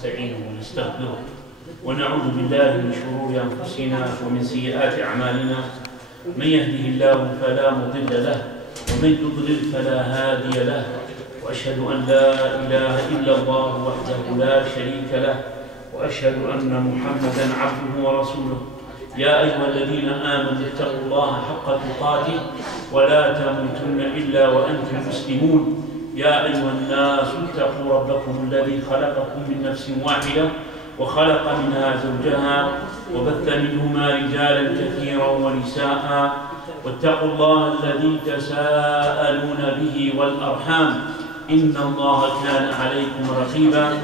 ونستعينه ونستغفره ونعوذ بالله من شرور أنفسنا ومن سيئات أعمالنا من يهده الله فلا مضل له ومن يضلل فلا هادي له وأشهد أن لا إله إلا الله وحده لا شريك له وأشهد أن محمدا عبده ورسوله يا أيها الذين آمنوا اتقوا الله حق تقاته ولا تموتن إلا وأنتم مسلمون يا أيها الناس اتقوا ربكم الذي خلقكم من نفس واحدة وخلق منها زوجها وبث منهما رجالا كثيرا ونساء واتقوا الله الذي تساءلون به والأرحام إن الله كان عليكم رقيبا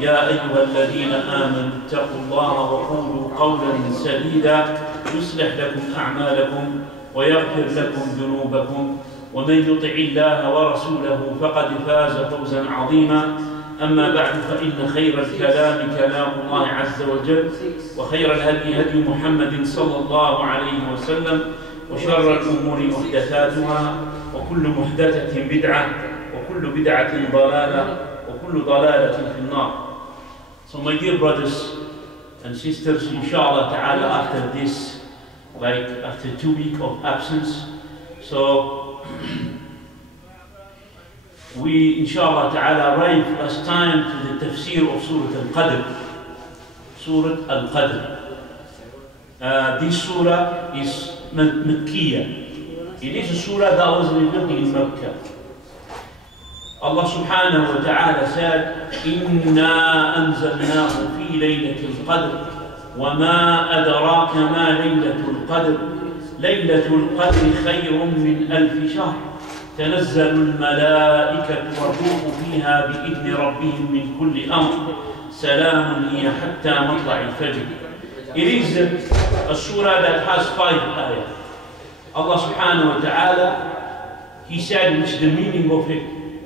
يا أيها الذين آمنوا اتقوا الله وقولوا قولا سديدا يصلح لكم أعمالكم ويغفر لكم ذنوبكم ومن يطع الله ورسوله فقد فاز فوزا عظيما أما بعد فإن خير الكلام كلام الله عز وجل وخير الهدي هدي محمد صلى الله عليه وسلم وشر الأمور محدثاتها وكل محدثة بدعة وكل بدعة ضلالة وكل ضلالة في النار. So my dear brothers and sisters, inshallah ta'ala, after this, like after 2 weeks of absence, so we inshallah ta'ala arrived last time to the Tafsir of Surah Al Qadr. Surah Al Qadr. This surah is Makkiyah. It is a surah that was revealed in Mecca. Allah subhanahu wa ta'ala said, إِنَّا أَنزَلْنَاهُ فِي لَيْلَةِ الْقَدْرِ وَمَا أَدْرَاكَ مَا لَيْلَةُ الْقَدْرِ لَيْلَةُ الْقَدْرِ خَيْرٌ مِّنْ أَلْفِ شَهْرٍ تَنَزَّلُ الْمَلَائِكَةُ وَالرُّوحُ فِيهَا بِإِذْنِ رَبِّهِمْ مِنْ كُلِّ أَمْرٍ سَلَامٌ هِيَ حَتَّى مَطْلَعِ الْفَجْرِ. It is a surah that has 5 ayahs. Allah subhanahu wa ta'ala, He said, which is the meaning of it,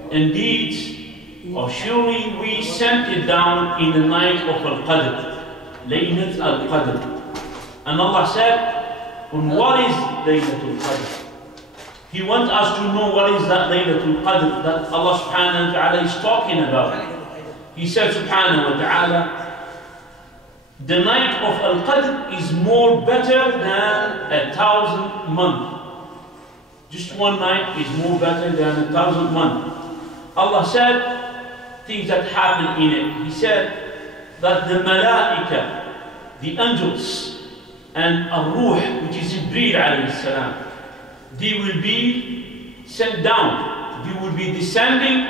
indeed, or surely we sent it down in the night of Al Qadr, Laylat Al Qadr. And Allah said, and what is Laylat Al Qadr? He wants us to know what is that Laylat Al Qadr that Allah subhanahu wa ta'ala is talking about. He said subhanahu wa ta'ala, the night of Al Qadr is more better than 1,000 months. Just one night is more better than 1,000 months. Allah said things that happen in it. He said that the malaika, the angels, and Ar-Ruh, which is Jibreel alayhi salam, they will be sent down. They will be descending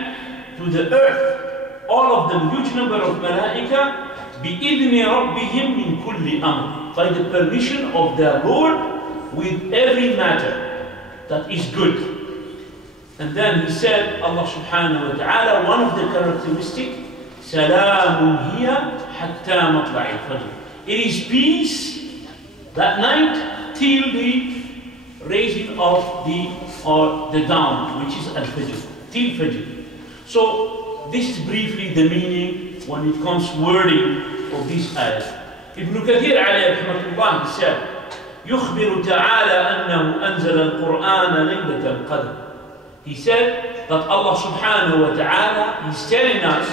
to the earth. All of them, huge number of malaika, بِإِذْنِ رَبِّهِمْ مِنْ كُلِّ أَمْرٍ, by the permission of their Lord with every matter that is good. And then He said, Allah subhanahu wa ta'ala, one of the characteristics, سَلَامٌ هِيَ حَتَّى مَطْلَعِ الْفَجْرِ. It is peace that night till the raising of the dawn, which is Al-Fajr, till Fajr. So this is briefly the meaning when it comes wording of this ayah. Ibn Kathir alayhi rahmatullah, he said, يخبر تعالى أنه أنزل القرآن ليلة القدر. He said that Allah subhanahu wa ta'ala is telling us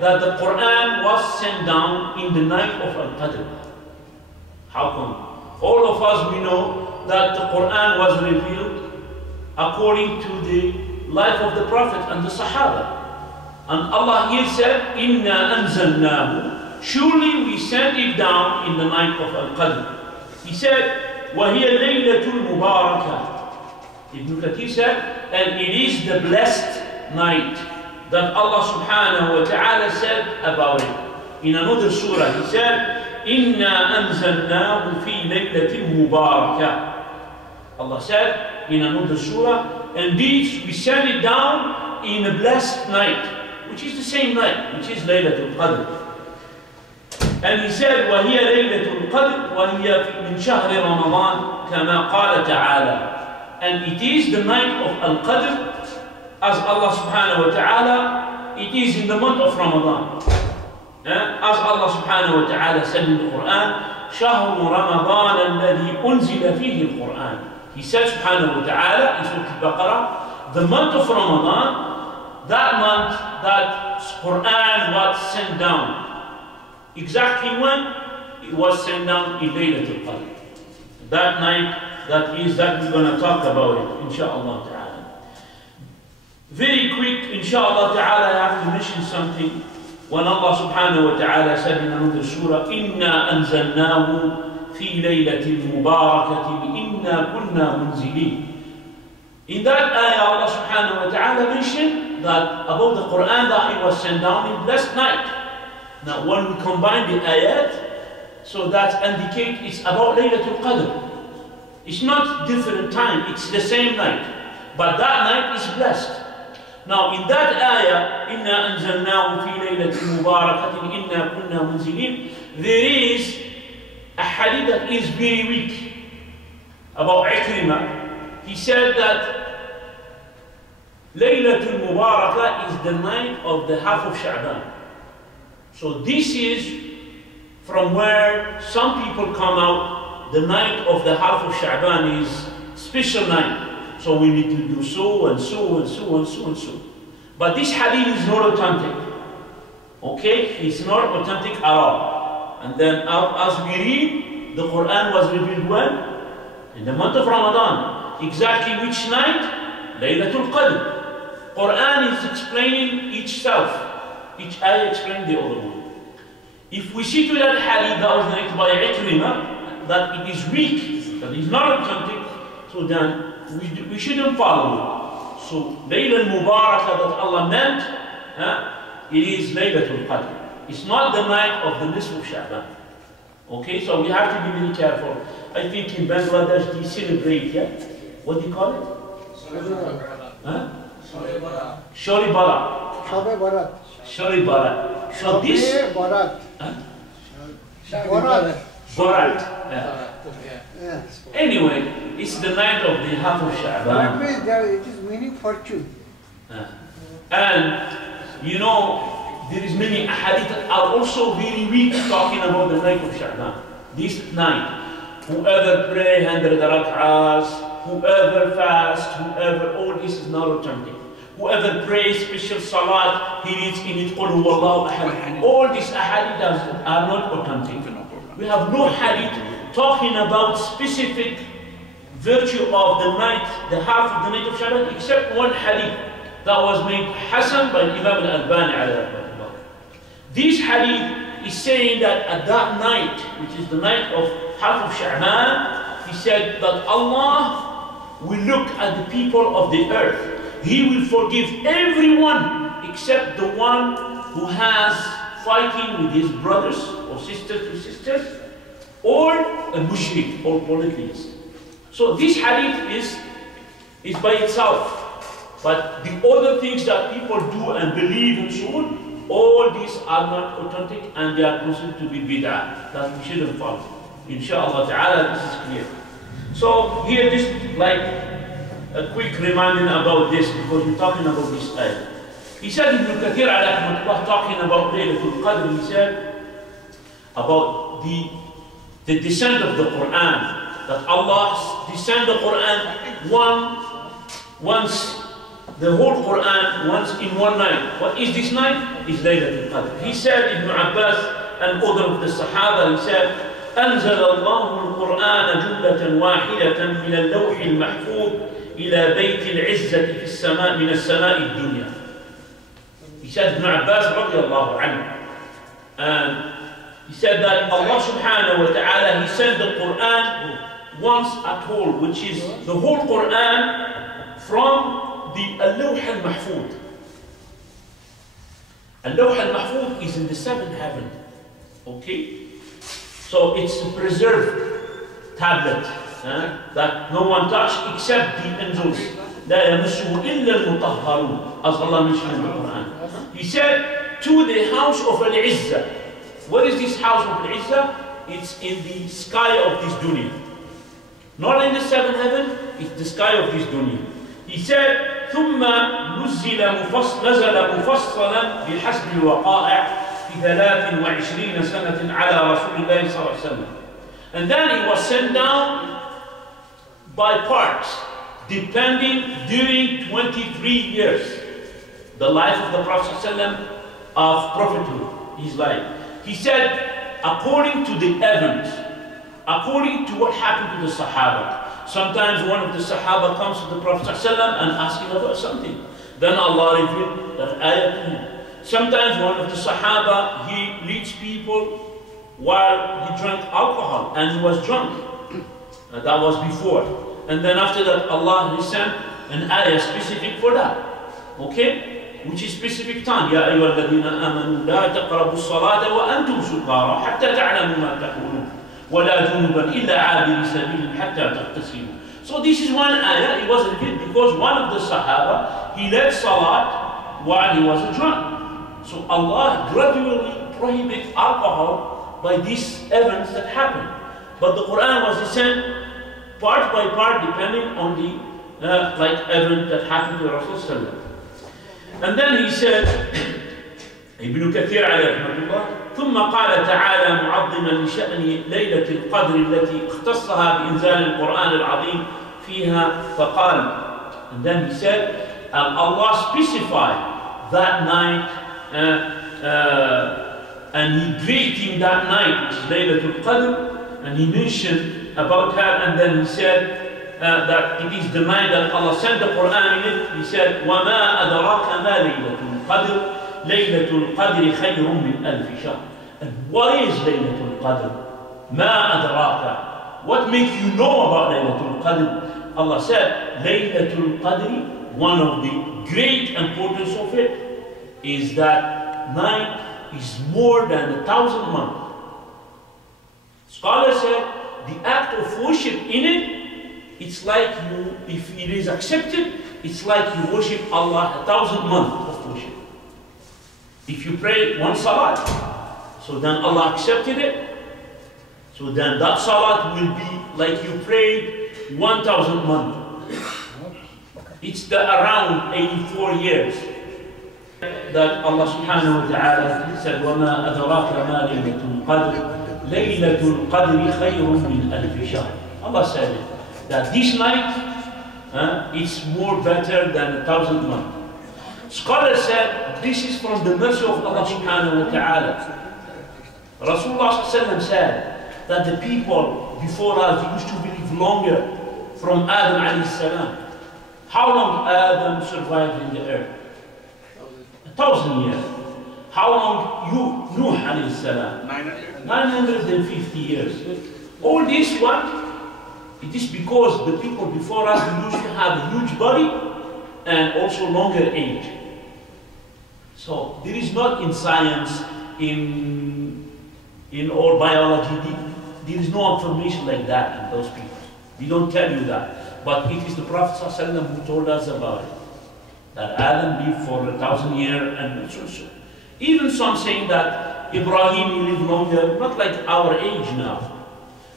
that the Quran was sent down in the night of Al Qadr. How come? All of us, we know that the Quran was revealed according to the life of the Prophet and the Sahaba. And Allah here said, إِنَّا أَنزَلْنَاهُ, surely we sent it down in the night of Al Qadr. He said, وَهِيَ لَيْلَةُ الْمُبَارَكَةِ. Ibn Kathir said, and it is the blessed night that Allah subhanahu wa ta'ala said about it. In another surah, He said, إِنَّا أَنزَلْنَاهُ فِي لَيْلَةٍ مُبَارَكَةٍ. Allah said in another surah, indeed we sent it down in a blessed night, which is the same night, which is Laylatul Qadr. And He said, وَهِيَ لَيْلَةُ الْقَدْرِ وَهِيَ مِنْ شَهْرِ رَمَضَانِ كَمَا قَالَ تَعَالَى. And it is the night of Al-Qadr, as Allah subhanahu wa ta'ala, it is in the month of Ramadan. As Allah subhanahu wa ta'ala said in the Quran, شَهْرُ رَمَضَانَ الَّذِي أُنزِلَ فِيهِ الْقُرْآنِ. He said subhanahu wa ta'ala in Surah Al-Baqarah, the month of Ramadan, that month that Quran was sent down. exactly when it was sent down in Laylatul Qadr. That night, that we're going to talk about it, inshallah ta'ala. Very quick, inshallah ta'ala, I have to mention something. When Allah subhanahu wa ta'ala said in another surah, إِنَّا أَنزَلْنَاهُ فِي لَيْلَةٍ مُبَارَكَةٍ إِنَّا كُنَّا مُنزِلِينَ. In that ayah, Allah subhanahu wa ta'ala mentioned that about the Quran that it was sent down in blessed night. Now when we combine the ayat, so that indicates it's about Laylatul Qadr. It's not different time, it's the same night. But that night is blessed. Now in that ayah, إِنَّا أَنزَلْنَاهُ فِي لَيْلَةٍ مُبَارَكَةٍ إِنَّا كُنَّا مُنزِلِينَ. There is a hadith that is very weak about Ikrimah. He said that Laylatul Mubarakah is the night of the half of Sha'ban. So this is from where some people come out, the night of the half of Sha'ban is special night. So we need to do so and so and so and so and so. But this hadith is not authentic. Okay? It's not authentic at all. And then as we read, the Quran was revealed when? In the month of Ramadan. Exactly which night? Laylatul Qadr. Quran is explaining each self. Each ayah explaining the other one. If we see to that hadith that was narrated by Ikrimah, that it is weak, that it is not authentic, so then we shouldn't follow it. So Layla al-Mubarakah that Allah meant, it is Laylatul Qadr. It's not the night of the Nisf of Sha'ban. Okay, so we have to be very careful. I think in Bangladesh they celebrate, yeah? What do you call it? Shori Barat. Shori Barat. So this Barat. Barat. Yeah. Anyway, it's the night of the half of Sha'ban. It is meaning fortune. And you know, there is many ahadith that are also very weak talking about the night of Sha'ban. This night, whoever pray 100 rak'ahs, whoever fast, whoever, all this is not authentic. Whoever prays special salat, he reads in it, Qul huwallahu ahad. All these ahadith are not authentic. We have no hadith talking about specific virtue of the night, the half of the night of Sha'ban, except one hadith that was made Hasan by Imam al-Albani alayhi rahmatullah. This hadith is saying that at that night, which is the night of half of Sha'ban, he said that Allah will look at the people of the earth. He will forgive everyone except the one who has fighting with his brothers or sisters, or a mushrik or polytheist. So this hadith is by itself. But the other things that people do and believe and so on, all these are not authentic and they are considered to be bid'ah, that we shouldn't follow. Inshallah ta'ala, this is clear. So here just like a quick reminder about this, because we're talking about this ayah. He said, Ibn Kathir alayhi rahmatullah, talking about Laylatul Qadr, he said about the descent of the Quran, that Allah descend the Quran once, the whole Quran once in one night. What is this night? It's Laylatul Qadr. He said, Ibn Abbas and other of the Sahaba, he said, أنزل الله القرآن جملة واحدة من اللوح المحفوظ إلى بيت العزة في السماء من السماء الدنيا. He said, Ibn Abbas رضي الله عنه, and he said that Allah subhanahu wa ta'ala, He sent the Quran once at all, which is the whole Quran from the Al-Lawh al-Mahfuz. Al-Lawh al-Mahfuz is in the seventh heaven. Okay? So it's a preserved tablet that no one touched except the angels. لا يمسه إلا المطهرون, as Allah mentioned in the Quran. He said, to the house of Al-Izzah. What is this house of Al-Izzah? It's in the sky of this dunya. Not in the seventh heaven, it's the sky of this dunya. He said, ثم نزل مفصلا بحسب الوقائع في 23 سنة على رسول الله صلى الله عليه وسلم. And then it was sent down by parts, depending during 23 years, the life of the Prophet ﷺ, of prophethood, his life. He said, according to the event, according to what happened to the Sahaba. Sometimes one of the Sahaba comes to the Prophet ﷺ and asks him about something. Then Allah revealed that ayah to him. Sometimes one of the Sahaba, he leads people while he drank alcohol and he was drunk. That was before. And then after that, Allah sent an ayah specific for that. Okay? Which is specific time. يا أيها الذين آمنوا لا تقربوا الصلاة وأنتم سكارى حتى تعلموا ما تقولون ولا جنبا إلا عابري سبيل حتى تغتسلوا. So this is one ayah. It was revealed because one of the Sahaba, he led Salat while he was drunk. So Allah gradually prohibits alcohol by these events that happen. But the Quran was sent part by part depending on the event that happened to Rasulullah. And then he said, ابن كثير عليه رحمة الله, ثم قال تعالى معظما لشأن ليلة القدر التي اختصها بإنزال القرآن العظيم فيها فقال, and then he said, Allah specified that night and he greeting that night, which is Laylatul Qadr, and he mentioned about her, and then he said that it is the night that Allah sent the Quran in it. He said, وَمَا أَدْرَاكَ مَا لَيْلَةُ الْقَدْرِ لَيْلَةُ الْقَدْرِ خَيْرٌ مِنْ أَلْفِ شَهْرٍ. And what is Laylatul Qadr? مَا أَدْرَاكَ. What makes you know about Laylatul Qadr? Allah said, Laylatul Qadr, one of the great importance of it is that night is more than 1,000 months. Scholars said, the act of worship in it, it's like you, if it is accepted, it's like you worship Allah 1,000 months of worship. If you pray one salat, so then Allah accepted it, so then that salat will be like you prayed 1,000 months. It's the around 84 years that Allah subhanahu wa ta'ala said, وَمَا أَدْرَاكَ مَا لَيْلَةُ الْقَدْرِ لَيْلَةُ الْقَدْرِ خَيْرٌ مِنْ أَلْفِ شَهْرٍ. Allah said it, that this night it's more better than 1,000 months. Scholars said this is from the mercy of Allah subhanahu wa ta'ala. Rasulullah said that the people before us used to live longer from Adam alayhi salam. How long Adam survived in the earth? 1,000 years. How long Nuh alayhi salam? 950 years. All this one, it is because the people before us used to have a huge body and also longer age. So there is not in science, in all biology, there is no information like that in those people. We don't tell you that. But it is the Prophet ﷺ who told us about it. That Adam lived for 1,000 years and so. Even some saying that Ibrahim lived longer, not like our age now.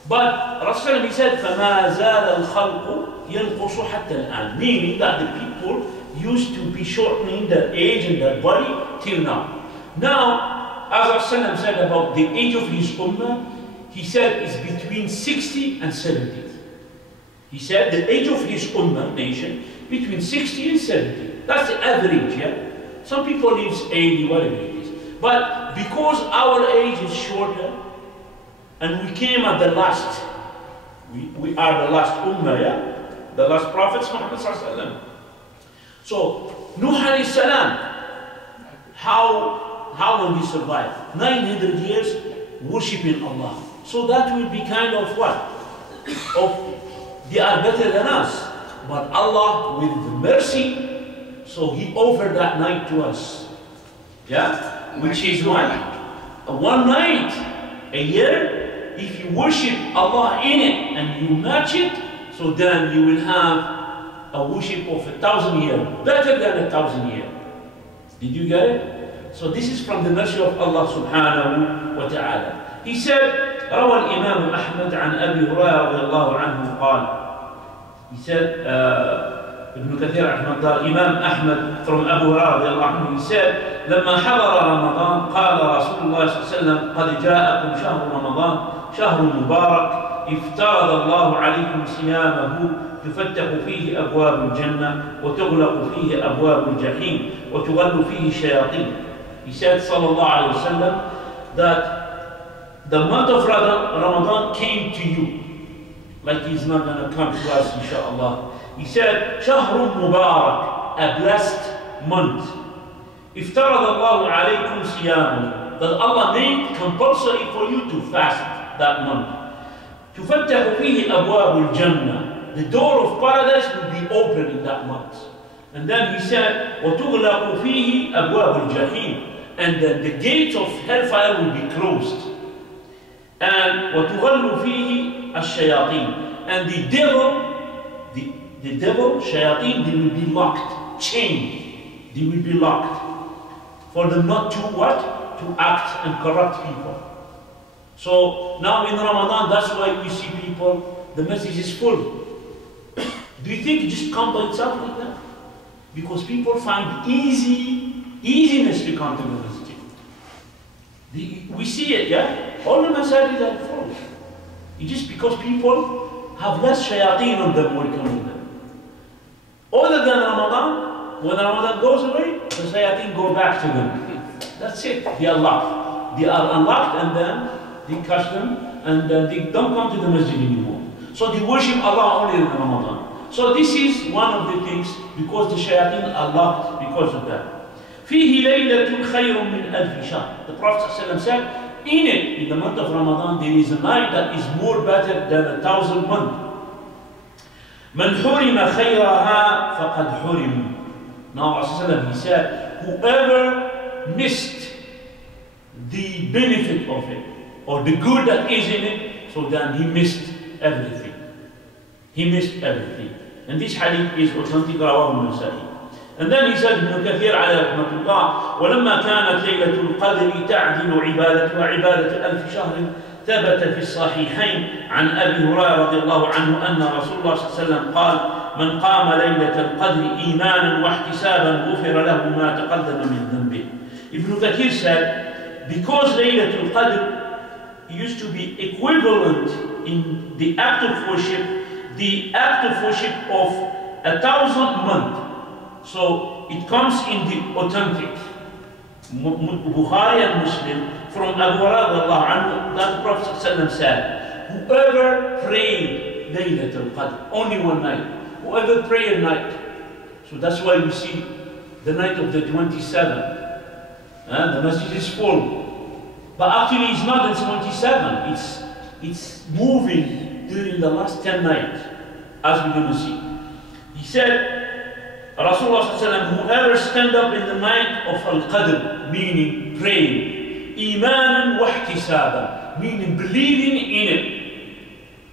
But Rasulullah said, فَمَا زَالَ الْخَلْقُ يَنْقُصُ حَتَّى الْآنِ, meaning that the people used to be shortening their age and their body till now. Now, as Rasulullah said about the age of his ummah, he said it's between 60 and 70. He said the age of his ummah nation between 60 and 70. That's the average, yeah? Some people live 80, whatever it is. But because our age is shorter, and we came at the last, we are the last ummah, yeah? The last prophets, Muhammad sallallahu alaihi wasallam. So, Nuh alayhi salam, how long he survived? 900 years worshipping Allah. So that will be kind of what? They are better than us. But Allah, with mercy, so He offered that night to us. Yeah? Which is what? One night a year. If you worship Allah in it and you match it, so then you will have a worship of 1,000 years, better than 1,000 years. Did you get it? So this is from the mercy of Allah subhanahu wa ta'ala. He said, روى الإمام أحمد عن أبي هريرة رضي الله عنه قال. He said, Ibn Kathir رحمه الله, Imam Ahmad from Abu Hurairah رضي الله عنه, he said, لما حضر رمضان قال رسول الله صلى الله عليه وسلم قد جاءكم شهر رمضان شهر مبارك افترض الله عليكم صيامه تفتح فيه أبواب الجنة وتغلق فيه أبواب الجحيم وتغل فيه الشياطين. He said, صلى الله عليه وسلم, that the month of Ramadan came to you. Like he's not going to come to us, inshallah. He said, Shahrun Mubarak, a blessed month. Iftarad Allah alaykum siyamu, that Allah made compulsory for you to fast that month. تفتح فيه أبواب الجنة, the door of paradise will be open in that month. And then he said, وتغلق فيه أبواب الجحيم, and then the gates of hellfire will be closed. And وتغل فيه الشياطين, and the devil, shayateen, they will be locked, chained, they will be locked, for them not to what? To act and corrupt people. So now in Ramadan, that's why we see people, the message is full. Do you think it just comes by itself like that? Because people find easiness to come to the masjid. We see it, yeah? All the masajid are full. It's just because people have less shayateen on them welcoming them. Other than Ramadan, when Ramadan goes away, the shayateen go back to them. That's it. They are locked. They are unlocked, and then they catch them, and then they don't come to the masjid anymore. So they worship Allah only in Ramadan. So this is one of the things, because the shayateen are locked because of that. فيه ليلة خير من ألف شهر. The Prophet ﷺ said, in the month of Ramadan, there is a night that is more better than 1,000 months. من حرم خيرها فقد حرم. Now Rasulullah, he said, whoever missed the benefit of it, or the good that is in it, so then he missed everything. He missed everything. And this hadith is authentic, رواه النسائي. And then he said, ابن كثير عليه رحمة الله, ولما كانت ليلة القدر تعدل عبادتها عبادة ألف شهر ثبت في الصحيحين عن أبي هريرة رضي الله عنه أن رسول الله صلى الله عليه وسلم قال من قام ليلة القدر إيمانا واحتسابا غفر له ما تقدم من ذنبه. Ibn Kathir said, because Laylatul Qadr used to be equivalent in the act of worship of 1,000 months. So it comes in the authentic Bukhari and Muslim from Abu Hurairah that the Prophet ﷺ said, whoever prayed Laylatul Qadr, only one night, whoever prayed a night. So that's why we see the night of the 27th. The masjid is full. But actually it's not in 27, it's moving during the last 10 nights, as we're going to see. He said, Rasulullah ﷺ, whoever stand up in the night of Al Qadr, meaning praying, imanan wa ihtisaban, meaning believing in it,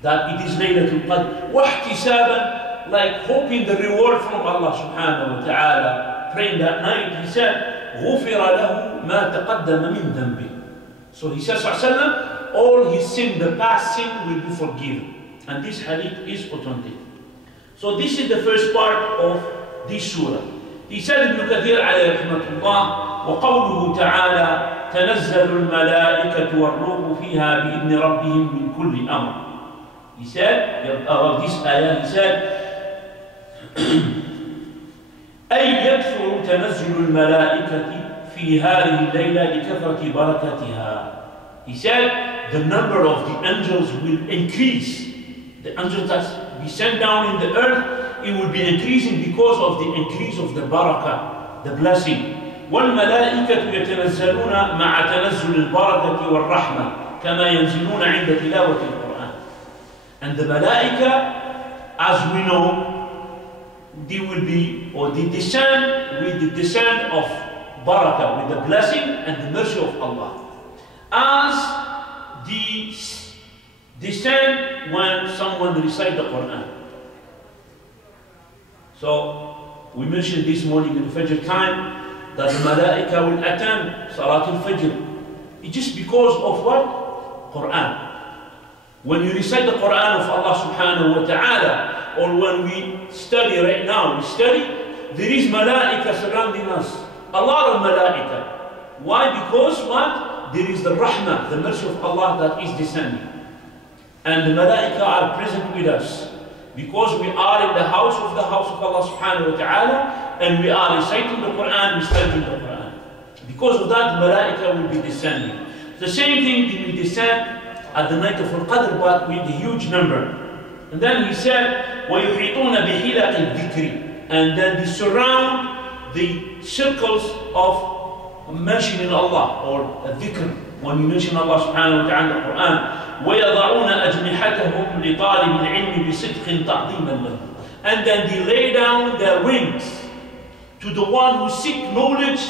that it is Laylatul Qadr, wa ihtisaban, like hoping the reward from Allah subhanahu wa ta'ala, praying that night, he said, غُفِرَ لَهُ مَا تَقَدَّمَ مِنْ ذَنْبِهِ. So he says, ﷺ, all his sin, the past sin, will be forgiven. And this hadith is authentic. So this is the first part of this surah. He said, Ibn Kathir alayhi rahmatullah, وَقَوْلُهُ تَعَالَى تَنَزَّلُ الْمَلَائِكَةُ وَالرُّوحُ فِيهَا بِإِذْنِ رَبِّهِمْ مِنْ كُلِّ أَمْرٍ. He said, about this ayah, he said, أي يكثر تنزل الملائكة في هذه الليلة لكثرة بركتها. He said, the number of the angels will increase. The angels that be sent down in the earth, it will be increasing because of the increase of the barakah, the blessing. والملائكة يتنزلون مع تنزل البركة والرحمة كما ينزلون عند تلاوة القرآن. And the malaika, as we know, they will be, or they descend with the descent of barakah, with the blessing and the mercy of Allah, as the descend when someone recites the Quran. So we mentioned this morning in the Fajr time that the malaika will attend Salat al-Fajr. It's just because of what? Quran. When you recite the Quran of Allah subhanahu wa ta'ala, or when we study right now, there is malaika surrounding us. A lot of malaika. Why? Because what? There is the rahmah, the mercy of Allah that is descending. And the malaika are present with us. Because we are in the house of Allah subhanahu wa ta'ala, and we are reciting the Quran, we studying the Quran. Because of that, malaika will be descending. The same thing will descend at the night of Al Qadr, but with a huge number. And then he said, وَيُحِيطُونَ بِحِلَقِ الذِّكْرِ, and then they surround the circles of mentioning Allah, or dhikr, when you mention Allah subhanahu wa ta'ala in the Quran. وَيَضَعُونَ أَجْنِحَتَهُمْ لِطَالِبِ الْعِلْمِ بِصِدْقٍ تَعْظِيمًا لَهُ, and then they lay down their wings to the one who seeks knowledge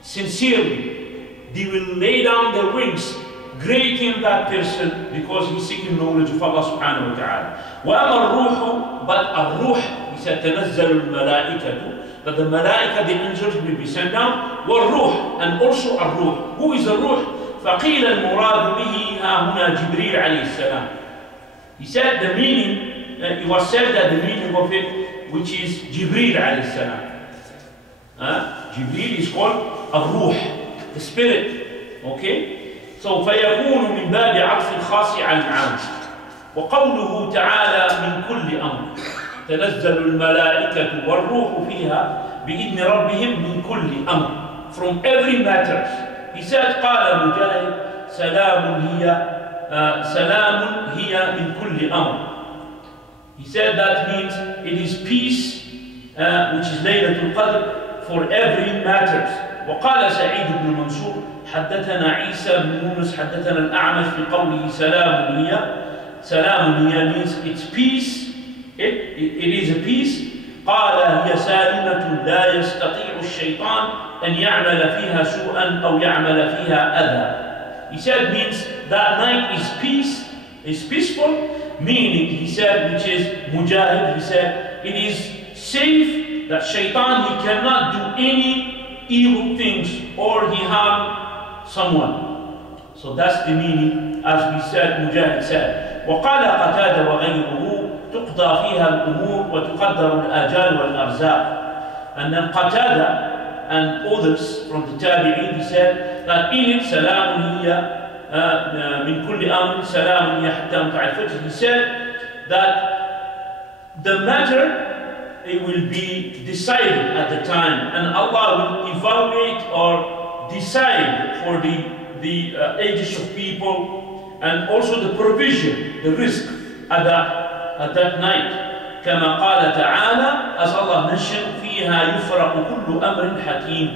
sincerely. They will lay down their wings, greeting that person because he's seeking knowledge of Allah subhanahu wa ta'ala. وَأَمَا الرُّوحُ, but الرُّوح, he said, تَنَزَّلُ الْمَلَائِكَةُ, that the malaika, the angels, will be sent down. وَالرُّوح, and also الرُّوح. Who is the ruh? فَقِيلَ الْمُرَادُ بِهِ هَا هُنَا جِبْرِيلَ عَلَيْهِ السَّلَامِ. He said the meaning, it was said that the meaning of it, which is Jibreel alayhi salam. Jibreel is called الروح, the spirit. Okay? So فَيَكُونُ مِنْ بَابِ عَطْفِ الْخَاصِ عَلَى الْعَامِ. وقوله تعالى من كل أمر تنزل الملائكة والروح فيها بإذن ربهم من كل أمر, from every matter. He said, قال مجاهد سلام هي من كل أمر. He said that means it is peace, which is ليلة القدر, for every matter. وقال سعيد بن منصور حدثنا عيسى بن يونس حدثنا الأعمش في قوله سلام هي. Salam here means it's peace, it is a peace. قال هي سالمة لا يستطيع الشيطان أن يعمل فيها سوءا أو يعمل فيها أذى. He said means that night is peace, is peaceful, meaning he said, which is Mujahid, he said it is safe that shaitan, he cannot do any evil things or he harm someone. So that's the meaning, as we said, Mujahid said. وقال قتادة وغيره تقضى فيها الأمور وتقدر الآجال والأرزاق. And then Qatada and others from the Tabi'in, he said that in it سلام هي من كل أمر سلام هي حتى مطلع الفجر. He said that the matter, it will be decided at the time, and Allah will evaluate or decide for the ages of people, and also the provision, the risk at that night. كما قال تعالى, as Allah mentioned, فيها يفرق كل أمر حكيم.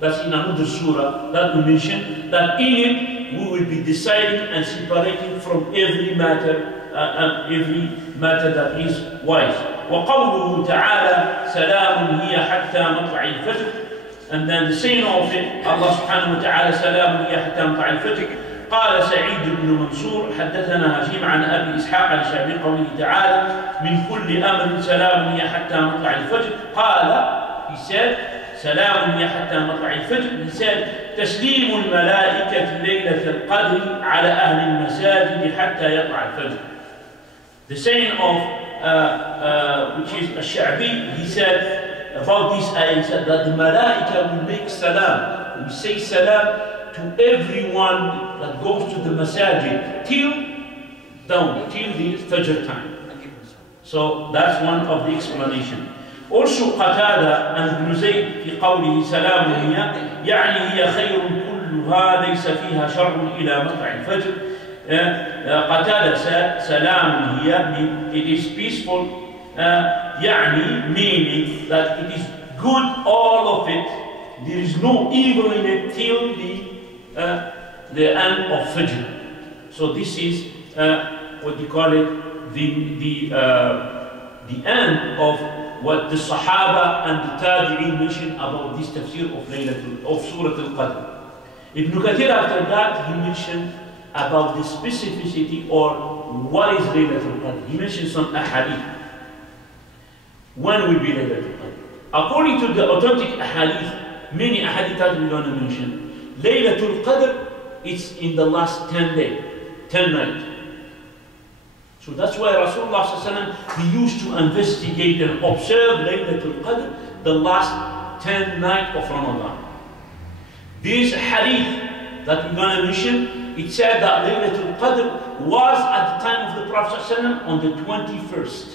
That's in another surah that we mentioned, that in it we will be deciding and separating from every matter that is wise. وقوله تعالى سلام هي حتى مطلع الفجر. And then the saying of it, Allah subhanahu wa ta'ala, سلام هي حتى مطلع الفجر. قال سعيد بن منصور حدثنا هشيم عن أبي إسحاق عن شعبي قوله تعالى من كل أمر سلام هي حتى مطلع الفجر. قال, he said, سلام هي حتى مطلع الفجر. He said تسليم الملائكة ليلة القدر على أهل المساجد حتى يطلع الفجر. The saying of which is الشعبي, he said about this ayah, he said that the malaika will make salam, will say salam to everyone that goes to the masajid till the Fajr time. So that's one of the explanation. Also Qatada and Ibn Zayd في قوله سلام هي يعني هي خير كلها ليس فيها شر إلى مطلع الفجر. Qatada said salam هي, it is peaceful, يعني meaning that it is good, all of it, there is no evil in it till the end of Fajr. So this is what you call it, the end of what the Sahaba and the Tabi'in mentioned about this tafsir of Surah Al Qadr. Ibn Kathir, after that, he mentioned about the specificity or what is Laylatul Qadr. He mentioned some ahadith. When will be Laylatul Qadr? According to the authentic ahadith, many ahadith that we're going to mention, Laylatul Qadr, it's in the last 10 nights. So that's why Rasulullah ﷺ, he used to investigate and observe Laylatul Qadr, the last 10 nights of Ramadan. This hadith that we're going to mention, it said that Laylatul Qadr was at the time of the Prophet ﷺ on the 21st.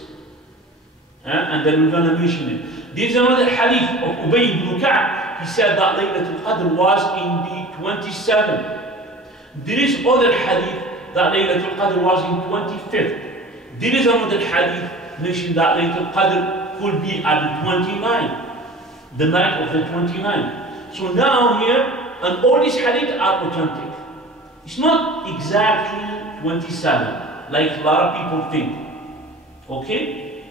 And then we're going to mention it. There's another hadith of Ubay ibn Ka'b. He said that Laylatul Qadr was in the 27th. There is other hadith that Laylatul Qadr was in 25th. There is another hadith mentioned that Laylatul Qadr could be at 29, the night of the 29. So now here, and all these hadith are authentic. It's not exactly 27, like a lot of people think. Okay?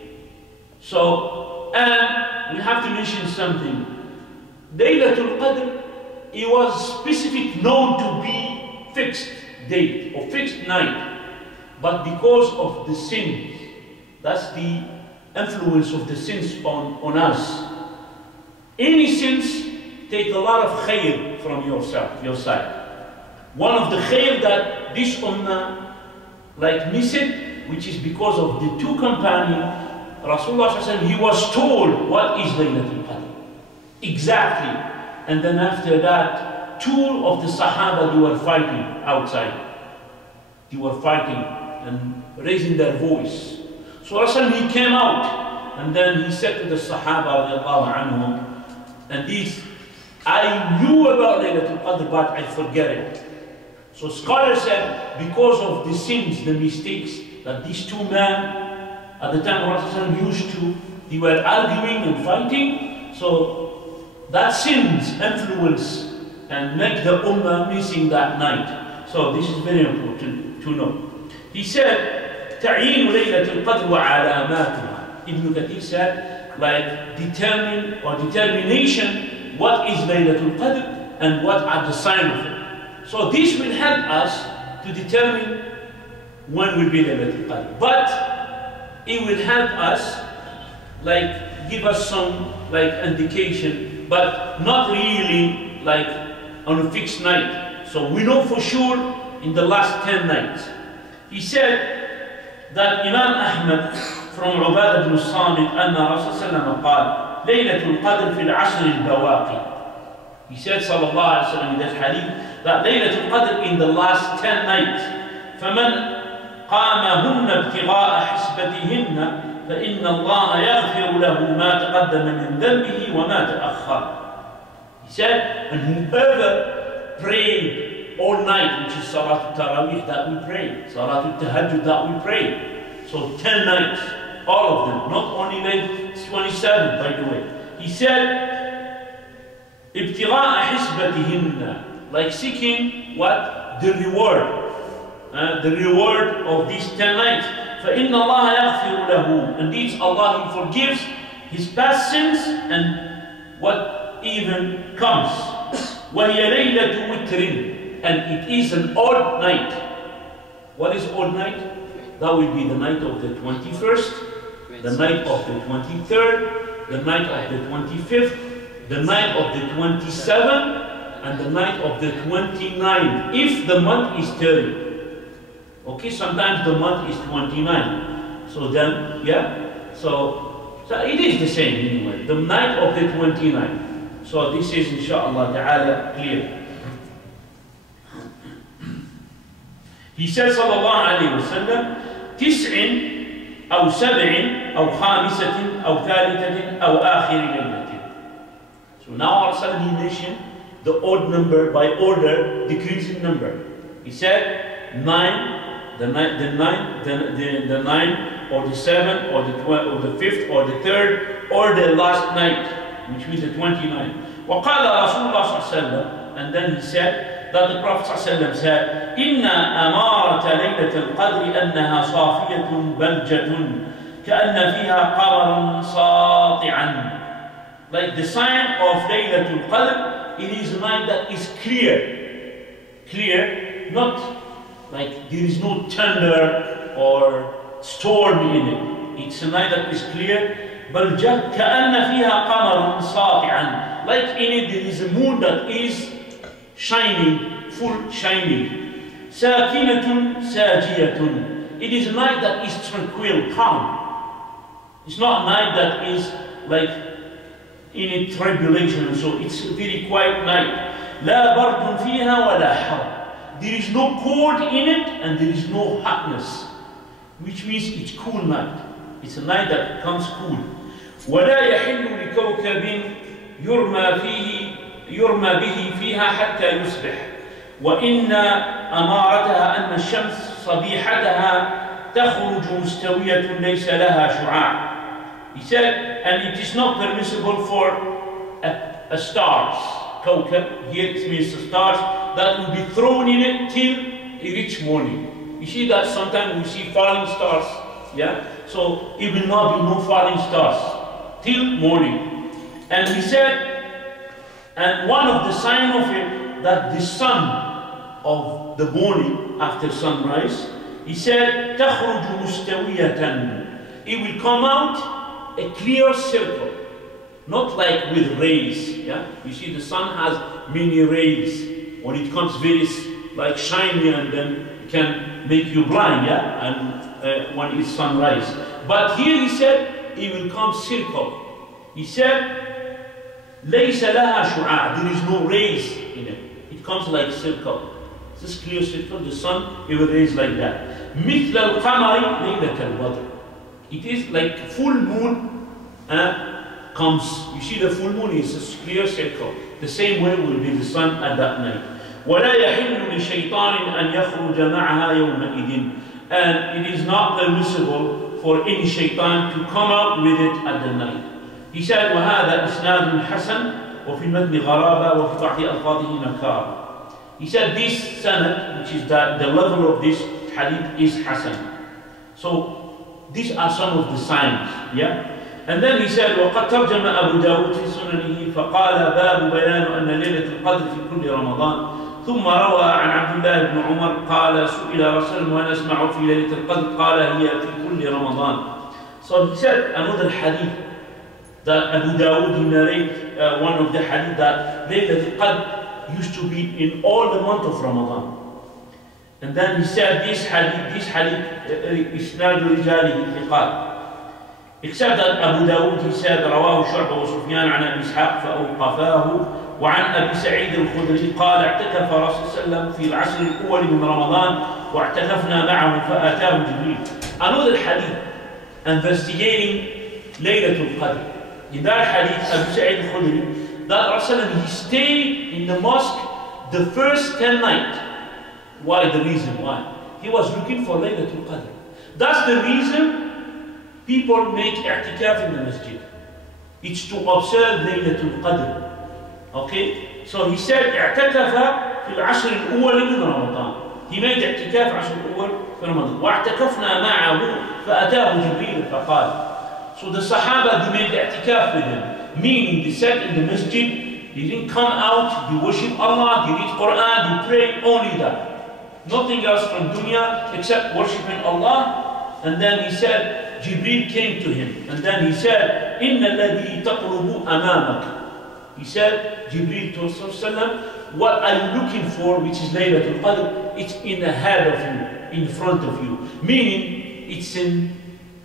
So, and we have to mention something. Laylatul Qadr, it was specific, known to be fixed date or fixed night. But because of the sins, that's the influence of the sins on us. Any sins take a lot of khair from your side. One of the khair that this ummah miss it, which is because of the two companions, Rasulullah he was told what is Laylatul Qadr. Exactly. And then after that, two of the Sahaba, they were fighting outside. They were fighting and raising their voice. So Rasul he came out and then he said to the Sahaba anhum, and these, I knew about Laylatul Qadr but I forget it. So scholars said because of the sins, the mistakes that these two men at the time Rasul used to, they were arguing and fighting. So that sins influence and make the ummah missing that night. So this is very important to know. He said, تعيين ليلة القدر وعلاماتها. Ibn Kathir said, determine or determination what is Laylatul Qadr and what are the signs of it. So this will help us to determine when will be Laylatul Qadr. But it will help us, give us some indication, but not really on a fixed night. So we know for sure in the last 10 nights. He said that Imam Ahmad from Ubadah ibn Samit أن رسول صلى الله عليه وسلم قال ليلة القدر في العشر البواقي. He said sallallahu alaihi wasallam in that hadith that Laylatul Qadr in the last 10 nights. فمن قامهن ابتغاء حسبتهن فإن الله يغفر له ما تقدم من ذنبه وما تأخر. He said, and whoever prayed all night, which is Salat al-Tarawih that we pray, Salat al-Tahajjud that we pray. So 10 nights, all of them, not only like 27 by the way. He said, ابتغاء حسبتهن, seeking what? The reward. The reward of these 10 nights. فإن الله يغفر له. Indeed, Allah He forgives His past sins and what even comes. وهي ليلة وتر. And it is an odd night. What is odd night? That will be the night of the 21st, the night of the 23rd, the night of the 25th, the night of the 27th, and the night of the 29th, if the month is 30. Okay, sometimes the month is 29. So then, yeah, so it is the same anyway, the night of the 29th. So this is inshallah ta'ala clear. He says sallallahu alayhi wa sallam, تسع أو سبع أو خامسة أو ثالثة أو آخر ليلة. So now Rasul he mentioned the odd number by order, decreasing number. He said 9, the 9 or the 7 or the 12 or the 5th or the 3rd or the last night, which means the 29th. وقال رسول الله صلى الله عليه وسلم, and then he said that the Prophet صلى الله عليه وسلم said, إن أمارة ليلة القدر أنها صافية بلجة كأن فيها قمر ساطعا. Like the sign of Laylatul Qadr, it is a night that is clear, not like there is no thunder or storm in it. It's a night that is clear. بلجة كأن فيها قمر ساطعا. Like in it there is a moon that is shining, full shining. ساكنة ساجية. It is a night that is tranquil, calm. It's not a night that is like in a tribulation, so it's a very quiet night. لا برد فيها ولا حر. There is no cold in it and there is no hotness, which means it's cool night. It's a night that comes cool. ولا يحل لكوكب يرمى به فيها حتى يصبح. وإن أمارتها أن الشمس صبيحتها تخرج مستوية ليس لها شعاع. He said, and it is not permissible for a stars, كوكب, here it means the stars, that will be thrown in it till it reach morning. You see that sometimes we see falling stars, yeah? So it will not be no falling stars till morning. And he said, and one of the signs of it, that the sun of the morning after sunrise, he said, تخرج مستوية. It will come out a clear circle, not like with rays. Yeah, you see the sun has many rays. When it comes very like shiny, and then it can make you blind. Yeah, and when it's sunrise. But here he said it will come circle. He said, ليس لها شعاع. There is no rays in it. It comes like circle. This clear circle, the sun, it will raise like that. مثل القمر ليلة البدر. It is like full moon comes. You see the full moon is a clear circle. The same way will be the sun at that night. ولا يحل لشيطان أن يخرج معها يومئذ. And it is not permissible for any shaitan to come out with it at the night. He said, وهذا إسناد حسن وفي المتن غرابة وفي بعض ألفاظه نكارة. He said this sanad, which is the level of this hadith, is Hasan. So these are some of the signs, yeah? And then he said, وقد ترجم أبو داود في سننه فقال باب بيان أن ليلة القدر في كل رمضان. ثم روى عن عبد الله بن عمر قال سئل رسول وأنا أسمع في ليلة القدر قال هي في كل رمضان. So he said another hadith that Abu Dawud he narrated one of the hadith that Laylat al-Qadr used to be in all the month of Ramadan. And then he said this hadith isnad rijalihi thiqat. Except that Abu Dawud he said رواه شعبة وسفيان عن أبي إسحاق فأوقفاه وعن أبي سعيد الخدري قال اعتكف رسول الله صلى الله عليه وسلم في العشر الأول من رمضان واعتكفنا معه فأتاه جبريل. Another hadith investigating Laylatul Qadr. In that hadith, Abu Sa'id al-Khudri, that Rasulullah, he stayed in the mosque the first 10 nights. Why? The reason why? He was looking for Laylatul Qadr. That's the reason people make i'tikaf in the masjid. It's to observe Laylatul Qadr. Okay? So he said, اعتكف في العشر الأول من رمضان. He made اعتكاف عشر الأول في رمضان. واعتكفنا معه فأتاه جبريل فقال. So the Sahaba, they made i'tikaf with him. Meaning, they sat in the masjid, they didn't come out, they worship Allah, they read Quran, they pray, only that. Nothing else from dunya except worshipping Allah. And then he said, Jibreel came to him. And then he said, إِنَّ الَّذِي تَقْرُبُ أَمَامَكَ. He said, Jibreel told Sallallahu, what are you looking for, which is Laylatul Qadr? It's in ahead of you, in front of you. Meaning, it's in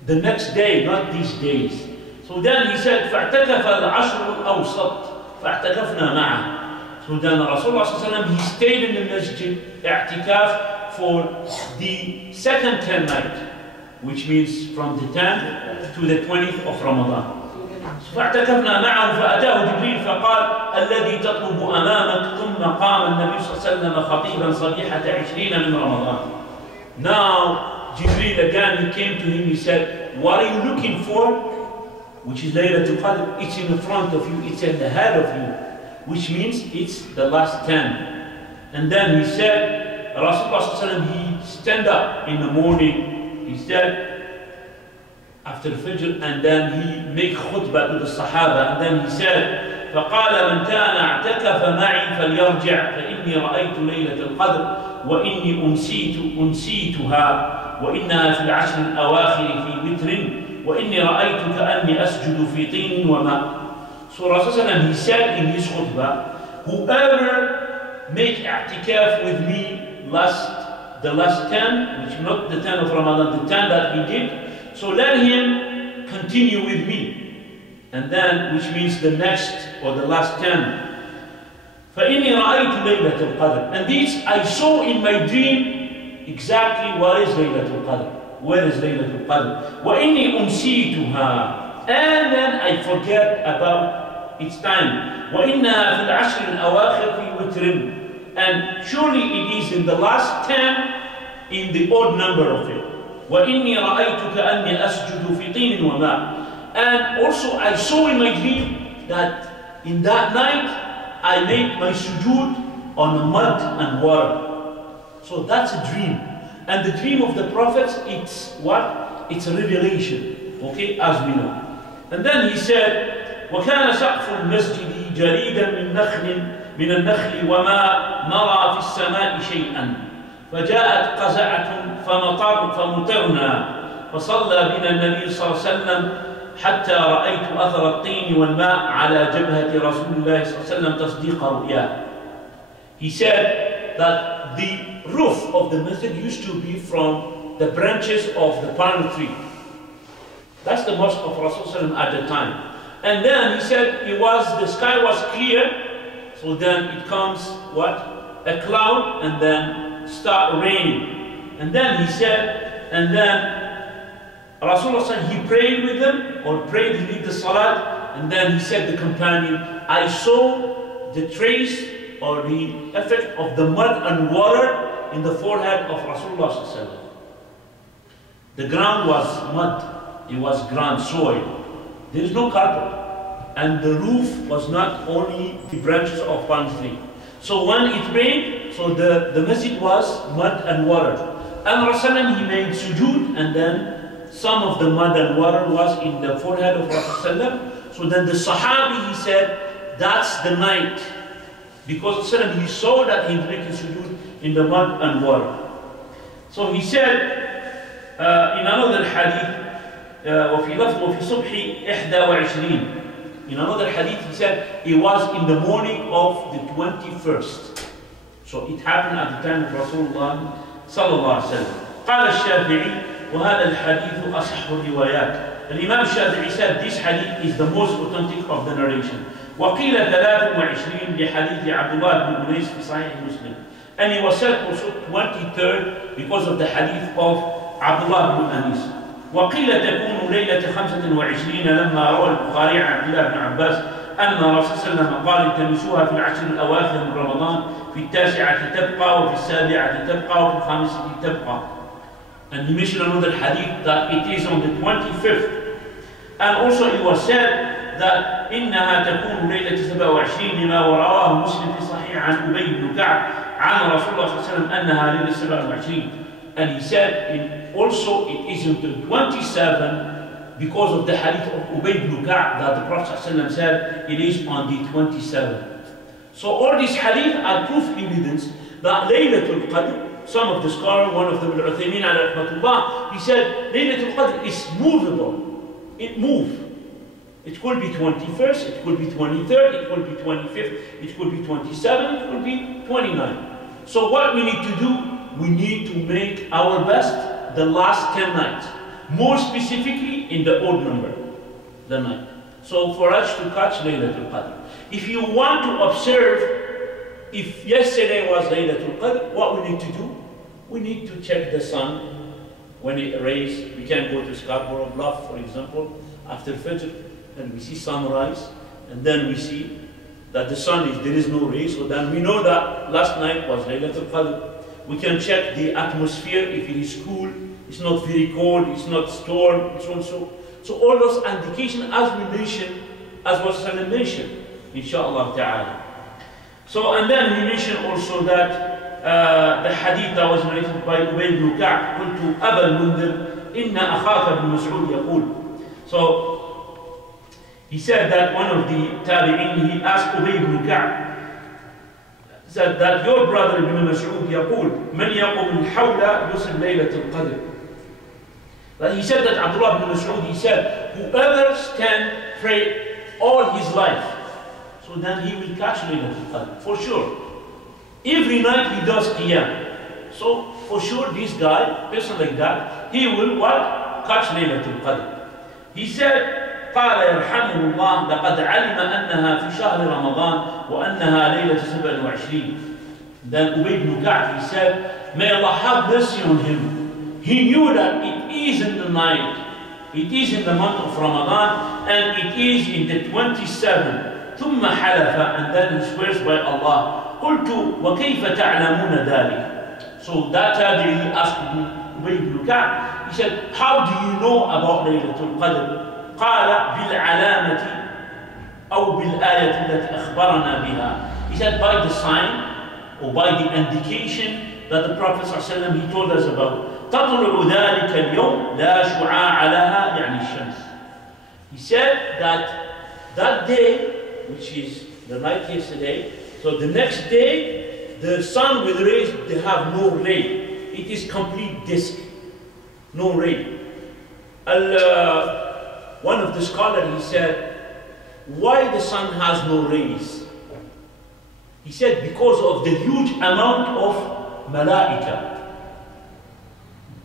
the next day, not these days. So then he said, فَاعْتَكَفَ الْعَشْرُ الْأَوْسَطِ فَاعْتَكَفْنَا مَعَهُ. So then Rasulullah he stayed in the masjid, i'tikaf, for the second 10 night, which means from the 10th to the 20th of Ramadan. فاعتكفنا معه فأتاه جبريل فقال الذي تطلب أمامك ثم قام النبي صلى الله عليه وسلم خطيبا صبيحة 20 من رمضان. Now Jibreel again, he came to him, he said, what are you looking for? Which is Laylatul Qadr. It's in the front of you, it's in the head of you, which means it's the last 10. And then he said, Rasulullah he stand up in the morning, he said, after Fajr, and then he make khutbah to the Sahaba, and then he said, فقال من كان اعتكف معي فليرجع فإني رأيت ليلة القدر وإني أنسيتها وإنها في العشر الأواخر في وتر وإني رأيت كأني أسجد في طين وماء. So Rasulullah he said in his khutbah, whoever make i'tikaf with me the last 10, which not the 10 of Ramadan, the 10 that he did, so let him continue with me. And then, which means the next or the last 10. فَإِنِّي رَأَيْتُ لَيْلَةَ الْقَدْرِ. And this I saw in my dream exactly what is Laylatul Qadr. Where is Laylatul Qadr? وَإِنِّي أُنْسِيتُهَا. And then I forget about its time. وَإِنَّهَا فِي الْعَشْرِ الْأَوَاخِرِ فِي وِتْرٍ. and surely it is in the last 10 in the odd number of it. وَإِنِّي رَأَيْتُ كَأَنِّي أَسْجُدُ فِي طِينٍ وَمَاءٍ. And also I saw in my dream that in that night I made my sujood on mud and water. So that's a dream. And the dream of the prophets, it's what? It's a revelation, okay, as we know. And then he said, وَكَانَ سَقْفُ الْمَسْجِدِ جَرِيدًا من النخل وما نرى في السماء شيئا فجاءت قزعة فمطرنا فصلى بنا النبي صلى الله عليه وسلم حتى رأيت أثر الطين والماء على جبهة رسول الله صلى الله عليه وسلم تصديق رؤياه. He said that the roof of the masjid used to be from the branches of the palm tree. That's the mosque of Rasulullah at the time. And then he said the sky was clear. So then it comes what? A cloud, and then start raining. And then he said, and then Rasulullah said he prayed with them, or prayed to lead the salat, and then he said the companion, I saw the trace or the effect of the mud and water in the forehead of Rasulullah. The ground was mud, it was ground soil. There is no carpet. And the roof was not only the branches of palm tree. So when it rained, so the masjid was mud and water. And Rasulullah, he made sujood, and then some of the mud and water was in the forehead of Rasulullah. So then the Sahabi, he said, that's the night. Because he saw that he was making sujood in the mud and water. So he said in another hadith, وفي لفظ وفي صبح 21. In another hadith, he said it was in the morning of the 21st. So it happened at the time of Rasulullah sallallahu alaihi wasallam. قال الشافعي وهذا الحديث أصح الروايات. Imam Shafi'i said this hadith is the most authentic of the narration. وقيل 23 لحديث عبد الله بن أنيس في صحيح مسلم. And it was said also 23rd because of the hadith of Abdullah ibn Anis. وقيل تكون ليلة 25 لما روى البخاري عن عبد الله بن عباس أن الرسول صلى الله عليه وسلم قال التمسوها في العشر الأواخر من رمضان في التاسعة تبقى وفي السابعة تبقى وفي الخامسة تبقى. And he mentioned another hadith that it is on the 25th. And also it was said that إنها تكون ليلة 27 لما ورواه مسلم في صحيح عن أبي بن كعب عن رسول الله صلى الله عليه وسلم أنها ليلة 27. And he said also it is on the 27 because of the hadith of Ubay ibn Ka'b that the Prophet ﷺ said it is on the 27th. So all these hadith are proof evidence that Laylatul Qadr, some of the scholars, one of them, Al-Uthaymin alayhi rahmatullah, he said Laylatul Qadr is movable. It moves. It could be 21st, it could be 23rd, it could be 25th, it could be 27th, it could be 29th. So what we need to do, we need to make our best the last 10 nights. More specifically in the odd number, the night. So for us to catch Laylatul Qadr. If you want to observe, if yesterday was Laylatul Qadr, what we need to do? We need to check the sun when it rays. We can go to Scarborough Bluff, for example, after Fajr, and we see sunrise, and then we see that the sun is, there is no rays, so then we know that last night was Laylatul Qadr. We can check the atmosphere, if it is cool, it's not very cold, it's not storm, so and so. So all those indications, as we mentioned, as was mentioned, inshallah ta'ala. So, and then we mentioned also that the hadith that was narrated by Ubay ibn Ka'b, قلت أبا المنذر إن أخاك ابن مسعود يقول. So, he said that one of the tabi'in, he asked Ubay ibn Ka'b, said that your brother Ibn Mas'ud يقول من يقوم الحول يصل ليلة القدر. That he said that Abdullah ibn Mas'ud, he said, whoever can pray all his life, so then he will catch Laylatul Qadr, for sure. Every night he does qiyam. So for sure this guy, person like that, he will what? Catch Laylatul Qadr. He said, قال يرحمه الله لقد علم أنها في شهر رمضان وأنها ليلة 27. Then Ubay ibn Ka'b, he said, may Allah have mercy on him. He knew that it is in the night, it is in the month of Ramadan, and it is in the 27th. ثم حلف, and then he swears by Allah. قلت وكيف تعلمون ذلك? So that tabi'i asked me, Ubay ibn Ka'b, he said, how do you know about Laylatul Qadr? قال بالعلامة أو بالآية التي أخبرنا بها. He said, by the sign or by the indication that the Prophet ﷺ, he told us about. تطلع ذلك اليوم لا شعاع لها يعني الشمس. He said that day, which is the night yesterday, so the next day, the sun with rays, they have no ray. It is complete disk, no ray. One of the scholars, he said, why the sun has no rays? He said, because of the huge amount of malaika.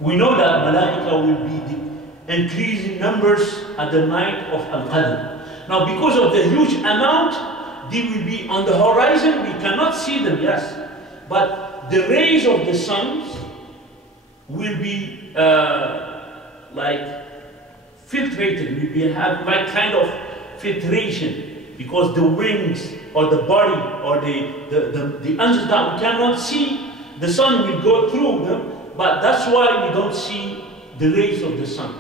We know that malaika will be the increasing numbers at the night of Al Qadr. Now, because of the huge amount, they will be on the horizon. We cannot see them, yes, but the rays of the sun will be like filtrated. We will have like kind of filtration, because the wings or the body or the answers that we cannot see, the sun will go through them, but that's why we don't see the rays of the sun.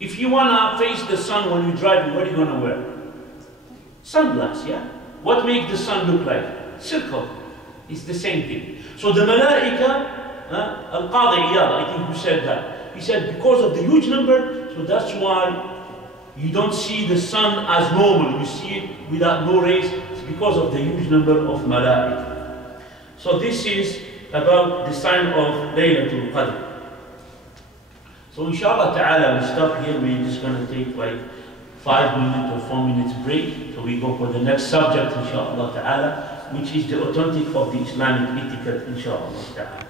If you want to face the sun when you're driving, what are you going to wear? Sunglass, yeah? What makes the sun look like? Circle. It's the same thing. So the malaika, Al Qadr, I think who said that. He said because of the huge number, so that's why you don't see the sun as normal. You see it without no rays. It's because of the huge number of malaika. So this is about the sign of Laylatul Qadr. So inshallah ta'ala we stop here. We're just going to take like 5 minutes or 4 minutes break. So we go for the next subject inshallah ta'ala, which is the authentic of the Islamic etiquette inshallah ta'ala.